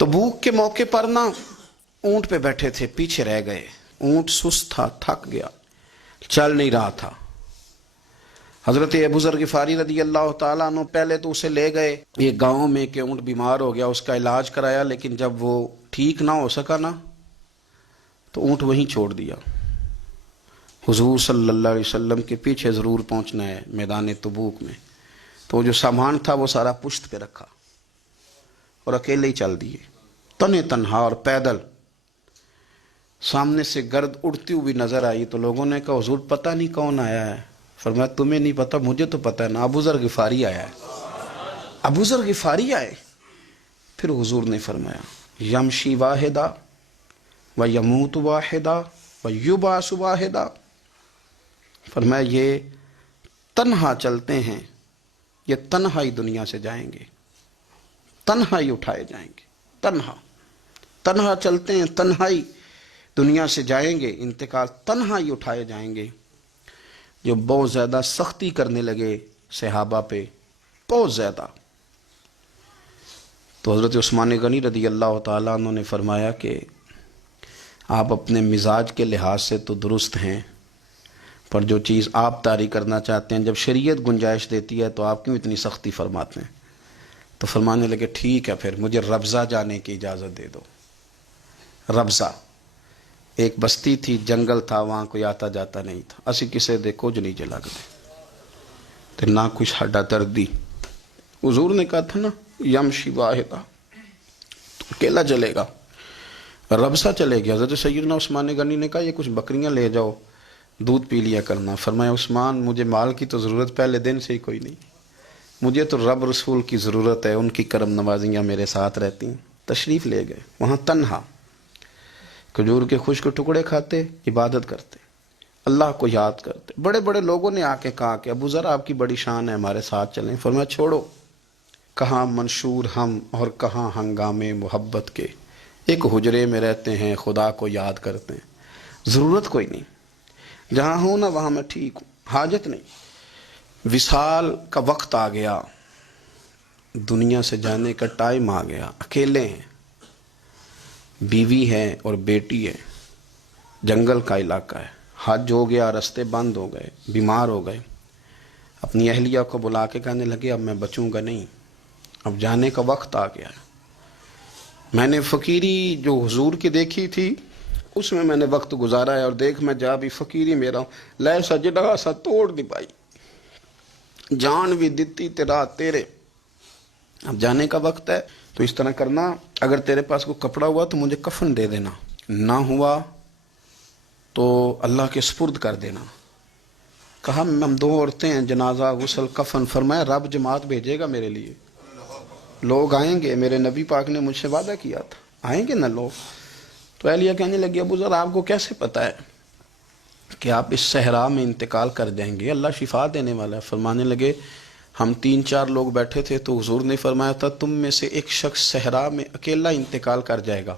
तबूक के मौके पर ना ऊंट पे बैठे थे, पीछे रह गए। ऊंट सुस्त था, थक गया, चल नहीं रहा था। हजरत अबू ज़र गिफारी रदी अल्लाह ताला अन्हु पहले तो उसे ले गए एक गांव में कि ऊंट बीमार हो गया, उसका इलाज कराया, लेकिन जब वो ठीक ना हो सका ना तो ऊंट वहीं छोड़ दिया। हुजूर सल्लल्लाहु अलैहि वसल्लम के पीछे ज़रूर पहुंचना है मैदान तबूक में। तो जो सामान था वो सारा पुश्त पे रखा और अकेले ही चल दिए, तने तन्हा और पैदल। सामने से गर्द उड़ती हुई नजर आई तो लोगों ने कहा हुजूर पता नहीं कौन आया है। फरमाया तुम्हें नहीं पता, मुझे तो पता है ना, अबू ज़र गिफारी आया है। अबू ज़र गिफारी आए। फिर हुजूर ने फरमाया यमशी वाहिदा व यमूत वाहिदा व युबास वाहिदा। फरमाया ये तन्हा चलते हैं, ये तन्हा ही दुनिया से जाएंगे, तन्हा ही उठाए जाएंगे। तन्हा तन्हा चलते हैं, तन्हा ही दुनिया से जाएंगे, इंतकाल तन्हा ही उठाए जाएंगे। जो बहुत ज़्यादा सख्ती करने लगे सहाबा पे, बहुत ज़्यादा। तो हज़रत उस्मान गनी रदी अल्लाह ताला अन्हु ने फरमाया कि आप अपने मिजाज के लिहाज से तो दुरुस्त हैं, पर जो चीज़ आप तारी करना चाहते हैं, जब शरीयत गुंजाइश देती है तो आप क्यों इतनी सख्ती फरमाते हैं। तो फरमाने लगे ठीक है, फिर मुझे रब्ज़ा जाने की इजाज़त दे दो। रब्ज़ा एक बस्ती थी, जंगल था, वहाँ कोई आता जाता नहीं था। असी किसे दे कुछ नहीं च लगदे ते ना कोई साडा दर्दी। हुजूर ने कहा था ना यमशी वाहिदा, तो अकेला चलेगा, रब्ज़ा चले गया। हज़रत सैयदना उस्मान गनी ने कहा ये कुछ बकरियां ले जाओ, दूध पी लिया करना। फरमाया उस्मान मुझे माल की तो ज़रूरत पहले दिन से ही कोई नहीं, मुझे तो रब रसूल की ज़रूरत है, उनकी करम नवाजियाँ मेरे साथ रहती हैं। तशरीफ़ ले गए, वहाँ तन्हा खजूर के खुश्क टुकड़े खाते, इबादत करते, अल्लाह को याद करते। बड़े बड़े लोगों ने आके कहा कि अबू ज़र आपकी बड़ी शान है, हमारे साथ चलें। फरमाया छोड़ो, कहाँ मंशूर हम और कहाँ हंगामे मोहब्बत के, एक हुजरे में रहते हैं, खुदा को याद करते हैं, ज़रूरत कोई नहीं, जहाँ हूँ ना वहाँ मैं ठीक हूँ, हाजत नहीं। विसाल का वक्त आ गया, दुनिया से जाने का टाइम आ गया, अकेले हैं, बीवी है और बेटी है, जंगल का इलाका है, हज हो गया, रास्ते बंद हो गए, बीमार हो गए। अपनी अहलिया को बुला के कहने लगे अब मैं बचूंगा नहीं, अब जाने का वक्त आ गया। मैंने फ़कीरी जो हुजूर की देखी थी उसमें मैंने वक्त गुजारा है, और देख मैं जा भी फ़कीरी मेरा लै सजड़ा सा तोड़ दी पाई, जान भी दिती तेरा तेरे, अब जाने का वक्त है। तो इस तरह करना, अगर तेरे पास कोई कपड़ा हुआ तो मुझे कफन दे देना, ना हुआ तो अल्लाह के सुपुर्द कर देना। कहा हम दो औरतें हैं, जनाजा गुस्ल कफन। फरमाया रब जमात भेजेगा मेरे लिए, लोग आएंगे, मेरे नबी पाक ने मुझसे वादा किया था आएंगे ना लोग। तो अहलिया कहने लगी अबू ज़र आपको कैसे पता है कि आप इस सहरा में इंतकाल कर जाएंगे, अल्लाह शिफा देने वाला है। फरमाने लगे हम 3-4 लोग बैठे थे तो हुजूर ने फरमाया था तुम में से एक शख्स सहरा में अकेला इंतकाल कर जाएगा।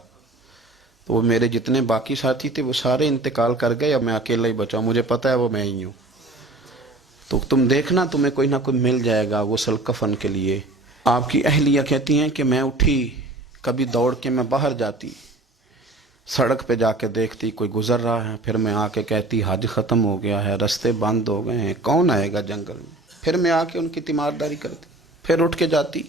तो वो मेरे जितने बाकी साथी थे वो सारे इंतकाल कर गए, अब मैं अकेला ही बचा, मुझे पता है वो मैं ही हूँ। तो तुम देखना तुम्हें कोई ना कोई मिल जाएगा गुस्ल कफन के लिए। आपकी अहलिया कहती हैं कि मैं उठी, कभी दौड़ के मैं बाहर जाती, सड़क पे जाके देखती कोई गुजर रहा है, फिर मैं आके कहती हज ख़त्म हो गया है, रास्ते बंद हो गए हैं, कौन आएगा जंगल में। फिर मैं आके उनकी तीमारदारी करती, फिर उठ के जाती,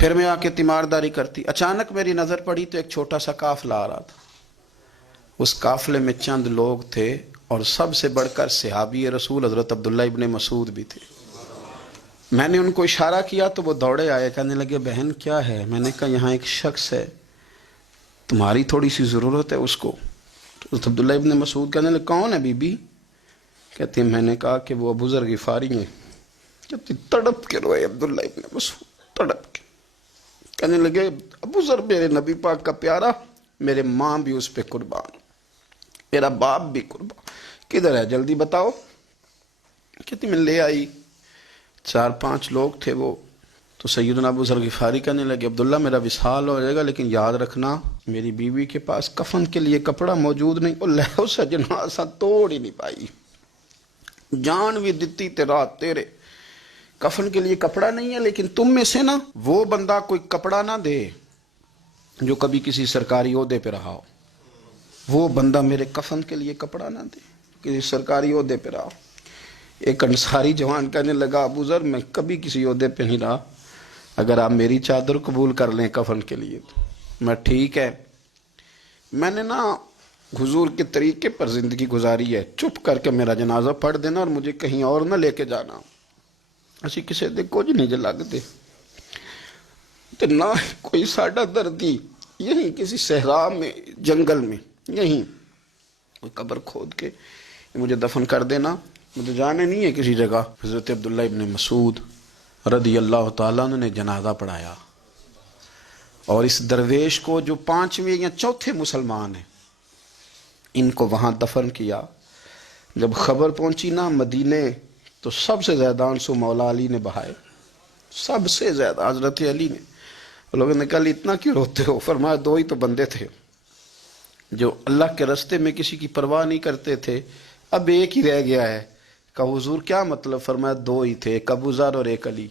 फिर मैं आके तीमारदारी करती। अचानक मेरी नज़र पड़ी तो एक छोटा सा काफिला आ रहा था, उस काफिले में चंद लोग थे और सबसे बढ़कर सहाबी रसूल हज़रत अब्दुल्ला इब्ने मसूद भी थे। मैंने उनको इशारा किया तो वो दौड़े आए, कहने लगे बहन क्या है। मैंने कहा यहाँ एक शख्स है, तुम्हारी थोड़ी सी ज़रूरत है उसको। तो अब्दुल्ला इब्ने मसूद कहने लगे कौन है बीबी। कहते मैंने कहा कि वो अबू ज़र गिफारी हैं। कहती तड़प के रोए अब्दुल्ला इब्ने मसूद, तड़प के कहने लगे अबू ज़र मेरे नबी पाक का प्यारा, मेरे माँ भी उस पर कुर्बान, मेरा बाप भी कुर्बान, किधर है जल्दी बताओ। कहती मैं ले आई, 4-5 लोग थे वो। तो सैयदना अबू ज़र गिफारी कहने लगे अब्दुल्ला मेरा विसाल हो जाएगा, लेकिन याद रखना मेरी बीवी के पास कफन के लिए कपड़ा मौजूद नहीं। और लहो सजना सा तोड़ ही नहीं पाई, जान भी दिती तेरा तेरे, कफन के लिए कपड़ा नहीं है, लेकिन तुम में से ना वो बंदा कोई कपड़ा ना दे جو کبھی کسی سرکاری عہدے پہ رہا ہو، وہ بندہ میرے کفن کے لیے کپڑا نہ دے، کسی سرکاری عہدے پہ رہا ہو۔ ایک انصاری جوان کہنے لگا ابو ذر میں کبھی کسی عہدے پہ نہیں رہا، اگر آپ میری چادر قبول کر لیں کفن کے لیے تو میں ٹھیک ہے، میں نے نا حضور کے طریقے پر زندگی گزاری ہے، چپ کر کے میرا جنازہ پڑھ دینا اور مجھے کہیں اور نہ لے کے جانا، اسی کسی دے کچھ نہیں جو لگ دے تو نہ کوئی ساڈا دردی یہیں کسی صحرا میں جنگل میں یہیں کوئی قبر کھود کے مجھے دفن کر دینا، مجھے جانے نہیں ہے کسی جگہ۔ حضرت عبداللہ ابن مسعود رضی اللہ تعالیٰ عنہ نے جنازہ پڑھایا، اور اس درویش کو جو 5ویں یا 4تھے مسلمان ہیں ان کو وہاں دفن کیا۔ جب خبر پہنچی نا مدینے تو سب سے زیادہ آنسو مولا علی نے بہائے، سب سے زیادہ حضرت علی نے۔ لوگوں نے کہا اتنا کیوں روتے ہو؟ فرمایا 2 ہی تو بندے تھے جو اللہ کے راستے میں کسی کی پرواہ نہیں کرتے تھے، اب ایک ہی رہ گیا ہے۔ کہا حضور کیا مطلب؟ فرمایا 2 ہی تھے، ایک ابو ذر اور ایک علی،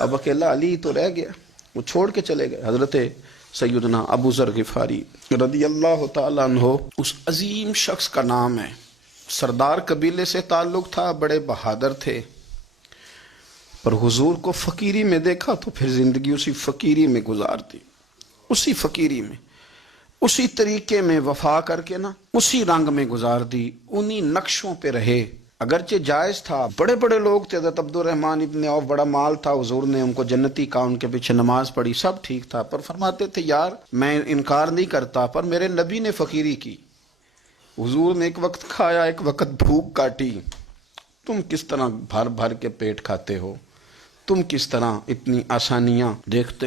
اب اکیلا علی تو رہ گیا، وہ چھوڑ کے چلے گئے۔ حضرت سیدنا ابو ذر غفاری رضی اللہ تعالیٰ عنہ اس عظیم شخص کا نام ہے، سردار قبیلے سے تعلق تھا، بڑے بہادر تھے، پر حضور کو فقیری میں دیکھا تو پھر زندگی اسی فقیری میں گزار دی، اسی فقیری میں، اسی طریقے میں وفا کر کے نا اسی رنگ میں گزار دی، انہی نقشوں پہ رہے۔ اگرچہ جائز تھا، بڑے بڑے لوگ تھے، حضرت عبد الرحمن ابن عوف بڑا مال تھا، حضور نے ان کو جنتی کہا، ان کے پیچھے نماز پڑھی، سب ٹھیک تھا، پر فرماتے تھے یار میں انکار نہیں کرتا، پر میرے نبی نے فقیری کی، حضور نے ایک وقت کھایا ایک وقت بھوک کاٹی، تم کس طرح بھر بھر کے پیٹ کھاتے ہو، تم کس طرح اتنی آسانیاں دیکھتے ہو؟